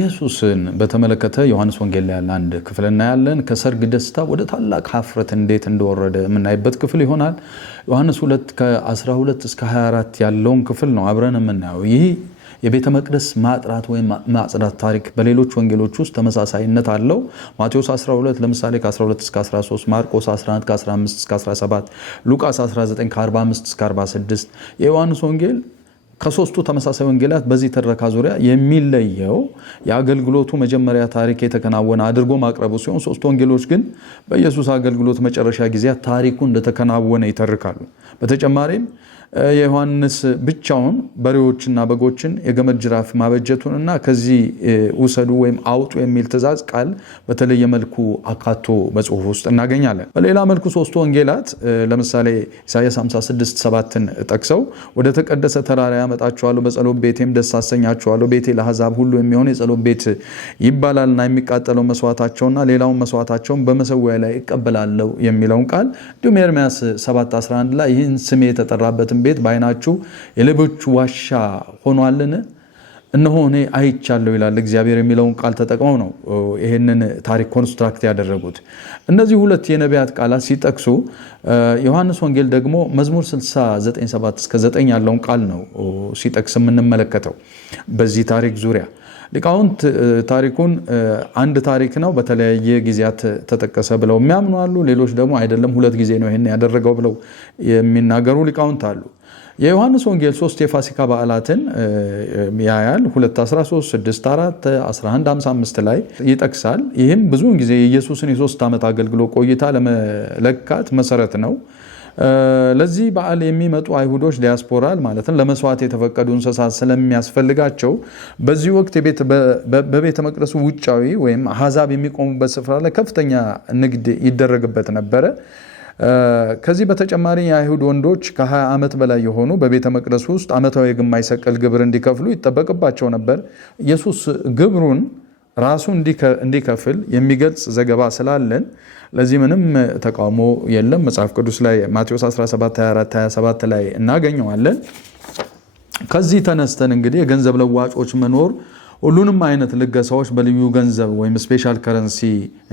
ኢየሱስን በተመለከተ ዮሐንስ ወንጌል ላይ ያለ አንድ ክፍል እናያለን። ከሰርግ ደስታ ወደ ታላቅ ሀፍረት እንዴት እንደወረደ የምናይበት ክፍል ይሆናል። ዮሐንስ 2 ከ12 እስከ 24 ያለውን ክፍል ነው አብረን የምናየው። ይህ የቤተ መቅደስ ማጥራት ወይም ማጽዳት ታሪክ በሌሎች ወንጌሎች ውስጥ ተመሳሳይነት አለው። ማቴዎስ 12 ለምሳሌ ከ12 እስከ 13፣ ማርቆስ 11 ከ15 እስከ 17፣ ሉቃስ 19 ከ45 እስከ 46። የዮሐንስ ወንጌል ከሶስቱ ተመሳሳይ ወንጌላት በዚህ ትረካ ዙሪያ የሚለየው የአገልግሎቱ መጀመሪያ ታሪክ የተከናወነ አድርጎ ማቅረቡ ሲሆን ሶስቱ ወንጌሎች ግን በኢየሱስ አገልግሎት መጨረሻ ጊዜያት ታሪኩ እንደተከናወነ ይተርካሉ። በተጨማሪም የዮሐንስ ብቻውን በሬዎችና በጎችን የገመድ ጅራፍ ማበጀቱንና ከዚህ ውሰዱ ወይም አውጡ የሚል ትእዛዝ ቃል በተለየ መልኩ አካቶ በጽሁፍ ውስጥ እናገኛለን። በሌላ መልኩ ሶስቱ ወንጌላት ለምሳሌ ኢሳይያስ 56:7ን ጠቅሰው ወደ ተቀደሰ ተራራ ያመጣቸዋለሁ፣ በጸሎት ቤቴም ደስ አሰኛቸዋለሁ፣ ቤቴ ለአሕዛብ ሁሉ የሚሆን የጸሎት ቤት ይባላልና የሚቃጠለው መስዋዕታቸውና ሌላውን መስዋዕታቸውን በመሰዊያ ላይ እቀበላለሁ የሚለውን ቃል እንዲሁም ኤርምያስ 7:11 ላይ ይህን ስሜ የተጠራበትን ቤት በዓይናችሁ የሌቦች ዋሻ ሆኗልን? እነሆ እኔ አይቻለሁ ይላል እግዚአብሔር የሚለውን ቃል ተጠቅመው ነው ይህንን ታሪክ ኮንስትራክት ያደረጉት። እነዚህ ሁለት የነቢያት ቃላት ሲጠቅሱ ዮሐንስ ወንጌል ደግሞ መዝሙር 69:7 እስከ 9 ያለውን ቃል ነው ሲጠቅስ የምንመለከተው። በዚህ ታሪክ ዙሪያ ሊቃውንት ታሪኩን አንድ ታሪክ ነው በተለያየ ጊዜያት ተጠቀሰ ብለው የሚያምኑ አሉ። ሌሎች ደግሞ አይደለም ሁለት ጊዜ ነው ይሄን ያደረገው ብለው የሚናገሩ ሊቃውንት አሉ። የዮሐንስ ወንጌል 3 የፋሲካ በዓላትን ያያል። 2:13፣ 6:4፣ 11:55 ላይ ይጠቅሳል። ይህም ብዙውን ጊዜ የኢየሱስን የ3 ዓመት አገልግሎት ቆይታ ለመለካት መሰረት ነው። ለዚህ በዓል የሚመጡ አይሁዶች ዲያስፖራል ማለትም ለመስዋዕት የተፈቀዱ እንስሳት ስለሚያስፈልጋቸው በዚህ ወቅት በቤተ መቅደሱ ውጫዊ ወይም አሕዛብ የሚቆሙበት ስፍራ ላይ ከፍተኛ ንግድ ይደረግበት ነበረ። ከዚህ በተጨማሪ የአይሁድ ወንዶች ከ20 ዓመት በላይ የሆኑ በቤተ መቅደሱ ውስጥ ዓመታዊ የግማሽ ሰቅል ግብር እንዲከፍሉ ይጠበቅባቸው ነበር። ኢየሱስ ግብሩን ራሱ እንዲከፍል የሚገልጽ ዘገባ ስላለን ለዚህ ምንም ተቃውሞ የለም። መጽሐፍ ቅዱስ ላይ ማቴዎስ 17:24-27 ላይ እናገኘዋለን። ከዚህ ተነስተን እንግዲህ የገንዘብ ለዋጮች መኖር ሁሉንም አይነት ልገሳዎች በልዩ ገንዘብ ወይም ስፔሻል ከረንሲ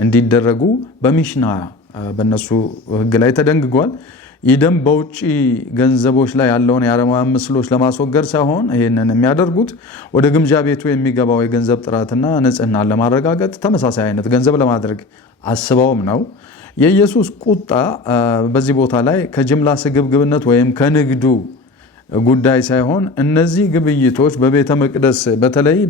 እንዲደረጉ በሚሽና በነሱ ሕግ ላይ ተደንግጓል። ይህ ደንብ በውጭ ገንዘቦች ላይ ያለውን የአረማውያን ምስሎች ለማስወገድ ሳይሆን ይህንን የሚያደርጉት ወደ ግምጃ ቤቱ የሚገባው የገንዘብ ጥራትና ንጽህናን ለማረጋገጥ ተመሳሳይ አይነት ገንዘብ ለማድረግ አስበውም ነው። የኢየሱስ ቁጣ በዚህ ቦታ ላይ ከጅምላ ስግብግብነት ወይም ከንግዱ ጉዳይ ሳይሆን እነዚህ ግብይቶች በቤተ መቅደስ በተለይ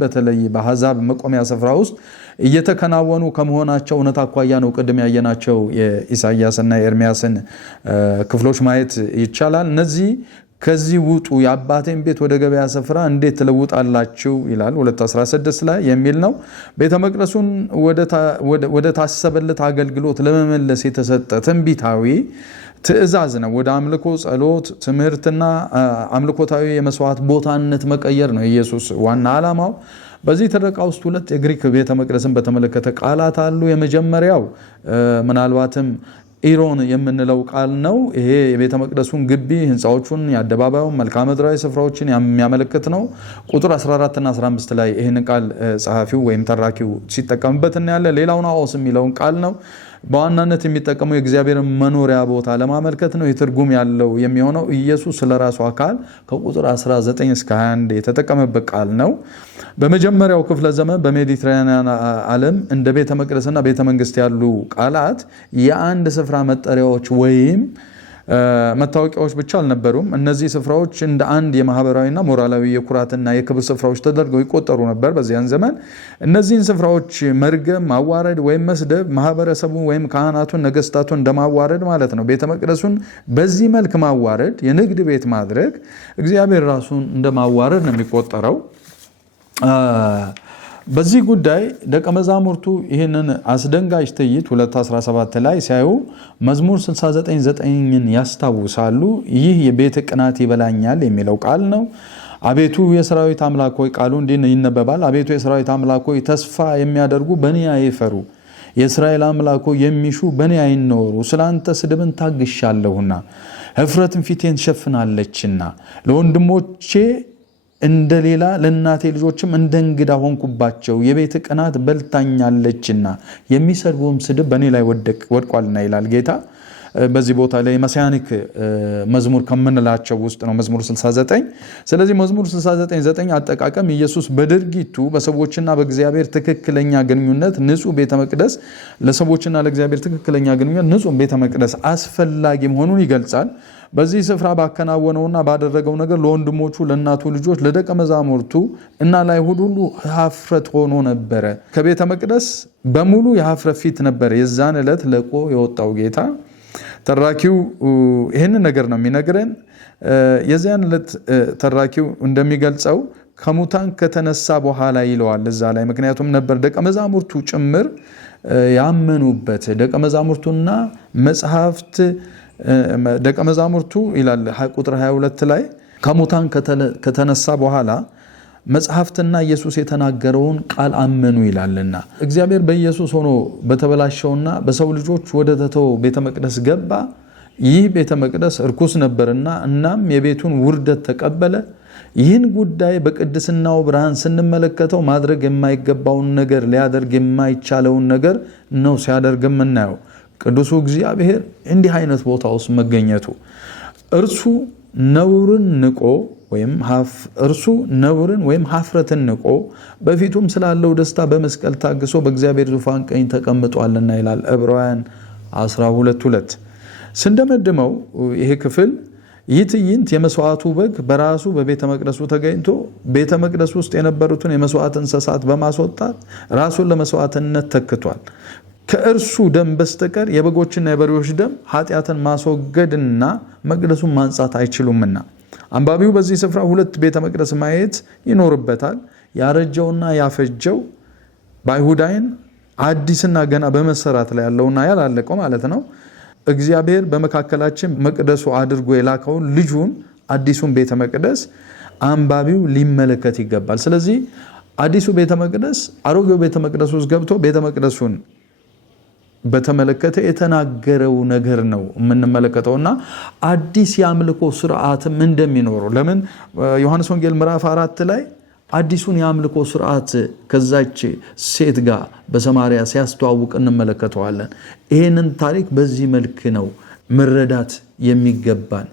በአሕዛብ መቆሚያ ስፍራ ውስጥ እየተከናወኑ ከመሆናቸው እውነት አኳያ ነው። ቅድም ያየናቸው የኢሳይያስና የኤርምያስን ክፍሎች ማየት ይቻላል። እነዚህ ከዚህ ውጡ፣ የአባቴን ቤት ወደ ገበያ ስፍራ እንዴት ትለውጣላችሁ ይላል 2:16 ላይ የሚል ነው። ቤተ መቅደሱን ወደ ታሰበለት አገልግሎት ለመመለስ የተሰጠ ትንቢታዊ ትእዛዝ ነው። ወደ አምልኮ፣ ጸሎት፣ ትምህርትና አምልኮታዊ የመስዋዕት ቦታነት መቀየር ነው ኢየሱስ ዋና ዓላማው። በዚህ ትረካ ውስጥ ሁለት የግሪክ ቤተ መቅደስን በተመለከተ ቃላት አሉ። የመጀመሪያው ምናልባትም ኢሮን የምንለው ቃል ነው። ይሄ የቤተ መቅደሱን ግቢ፣ ህንፃዎቹን፣ የአደባባዩን መልክዓ ምድራዊ ስፍራዎችን የሚያመለክት ነው። ቁጥር 14 እና 15 ላይ ይህን ቃል ጸሐፊው ወይም ተራኪው ሲጠቀምበት እናያለን። ሌላው ናኦስ የሚለውን ቃል ነው። በዋናነት የሚጠቀመው የእግዚአብሔርን መኖሪያ ቦታ ለማመልከት ነው። የትርጉም ያለው የሚሆነው ኢየሱስ ስለራሱ አካል ከቁጥር 19 እስከ 21 የተጠቀመበት ቃል ነው። በመጀመሪያው ክፍለ ዘመን በሜዲትራኒያን ዓለም እንደ ቤተ መቅደስና ቤተ መንግስት ያሉ ቃላት የአንድ ስፍራ መጠሪያዎች ወይም መታወቂያዎች ብቻ አልነበሩም። እነዚህ ስፍራዎች እንደ አንድ የማህበራዊና ሞራላዊ የኩራትና የክብር ስፍራዎች ተደርገው ይቆጠሩ ነበር። በዚያን ዘመን እነዚህን ስፍራዎች መርገም፣ ማዋረድ ወይም መስደብ ማህበረሰቡን ወይም ካህናቱን፣ ነገስታቱን እንደማዋረድ ማለት ነው። ቤተ መቅደሱን በዚህ መልክ ማዋረድ፣ የንግድ ቤት ማድረግ እግዚአብሔር ራሱን እንደማዋረድ ነው የሚቆጠረው። በዚህ ጉዳይ ደቀ መዛሙርቱ ይህንን አስደንጋጭ ትዕይንት 2:17 ላይ ሲያዩ መዝሙር 69:9ን ያስታውሳሉ። ይህ የቤት ቅናት ይበላኛል የሚለው ቃል ነው። አቤቱ የሰራዊት አምላክ ሆይ፣ ቃሉ እንዲህ ይነበባል። አቤቱ የሰራዊት አምላክ ሆይ፣ ተስፋ የሚያደርጉ በእኔ አይፈሩ፣ የእስራኤል አምላክ ሆይ፣ የሚሹ በእኔ አይኖሩ። ስላንተ ስድብን ታግሻለሁና እፍረትን ፊቴን ትሸፍናለችና ለወንድሞቼ እንደሌላ ለእናቴ ልጆችም እንደ እንግዳ ሆንኩባቸው፣ የቤት ቅናት በልታኛለችና የሚሰድቡም ስድብ በእኔ ላይ ወድቋልና ይላል ጌታ። በዚህ ቦታ ላይ መሲያኒክ መዝሙር ከምንላቸው ውስጥ ነው መዝሙር 69። ስለዚህ መዝሙር 69:9 አጠቃቀም ኢየሱስ በድርጊቱ በሰዎችና በእግዚአብሔር ትክክለኛ ግንኙነት ንጹህ ቤተ መቅደስ ለሰዎችና ለእግዚአብሔር ትክክለኛ ግንኙነት ንጹህ ቤተ መቅደስ አስፈላጊ መሆኑን ይገልጻል። በዚህ ስፍራ ባከናወነውና ባደረገው ነገር ለወንድሞቹ፣ ለእናቱ ልጆች፣ ለደቀ መዛሙርቱ እና ለአይሁድ ሁሉ ኀፍረት ሆኖ ነበረ። ከቤተ መቅደስ በሙሉ የኀፍረት ፊት ነበረ የዛን ዕለት ለቆ የወጣው ጌታ። ተራኪው ይህንን ነገር ነው የሚነግረን። የዚያን ዕለት ተራኪው እንደሚገልጸው ከሙታን ከተነሳ በኋላ ይለዋል እዛ ላይ። ምክንያቱም ነበር ደቀ መዛሙርቱ ጭምር ያመኑበት። ደቀ መዛሙርቱና መጽሐፍት ደቀ መዛሙርቱ ይላል ቁጥር 22 ላይ ከሙታን ከተነሳ በኋላ መጽሐፍትና ኢየሱስ የተናገረውን ቃል አመኑ ይላልና እግዚአብሔር በኢየሱስ ሆኖ በተበላሸውና በሰው ልጆች ወደ ተተወው ቤተ መቅደስ ገባ። ይህ ቤተ መቅደስ እርኩስ ነበርና እናም የቤቱን ውርደት ተቀበለ። ይህን ጉዳይ በቅድስናው ብርሃን ስንመለከተው ማድረግ የማይገባውን ነገር ሊያደርግ የማይቻለውን ነገር ነው ሲያደርግ የምናየው። ቅዱሱ እግዚአብሔር እንዲህ አይነት ቦታ ውስጥ መገኘቱ እርሱ ነውርን ንቆ ወይም ኀፍረትን ንቆ በፊቱም ስላለው ደስታ በመስቀል ታግሶ በእግዚአብሔር ዙፋን ቀኝ ተቀምጧልና ይላል ዕብራውያን 12:2። ስንደመድመው ይሄ ክፍል ይህ ትዕይንት የመስዋዕቱ በግ በራሱ በቤተ መቅደሱ ተገኝቶ ቤተ መቅደሱ ውስጥ የነበሩትን የመስዋዕት እንስሳት በማስወጣት ራሱን ለመስዋዕትነት ተክቷል። ከእርሱ ደም በስተቀር የበጎችና የበሬዎች ደም ኃጢአትን ማስወገድና መቅደሱን ማንጻት አይችሉምና አንባቢው በዚህ ስፍራ ሁለት ቤተ መቅደስ ማየት ይኖርበታል። ያረጀውና ያፈጀው በአይሁድ ዓይን አዲስና ገና በመሰራት ላይ ያለውና ያላለቀው ማለት ነው። እግዚአብሔር በመካከላችን መቅደሱ አድርጎ የላከውን ልጁን አዲሱን ቤተ መቅደስ አንባቢው ሊመለከት ይገባል። ስለዚህ አዲሱ ቤተ መቅደስ አሮጌው ቤተ መቅደስ ውስጥ ገብቶ ቤተ መቅደሱን በተመለከተ የተናገረው ነገር ነው የምንመለከተውና አዲስ የአምልኮ ስርዓትም እንደሚኖረው ለምን ዮሐንስ ወንጌል ምዕራፍ 4 ላይ አዲሱን የአምልኮ ስርዓት ከዛች ሴት ጋር በሰማርያ ሲያስተዋውቅ እንመለከተዋለን። ይህንን ታሪክ በዚህ መልክ ነው መረዳት የሚገባን።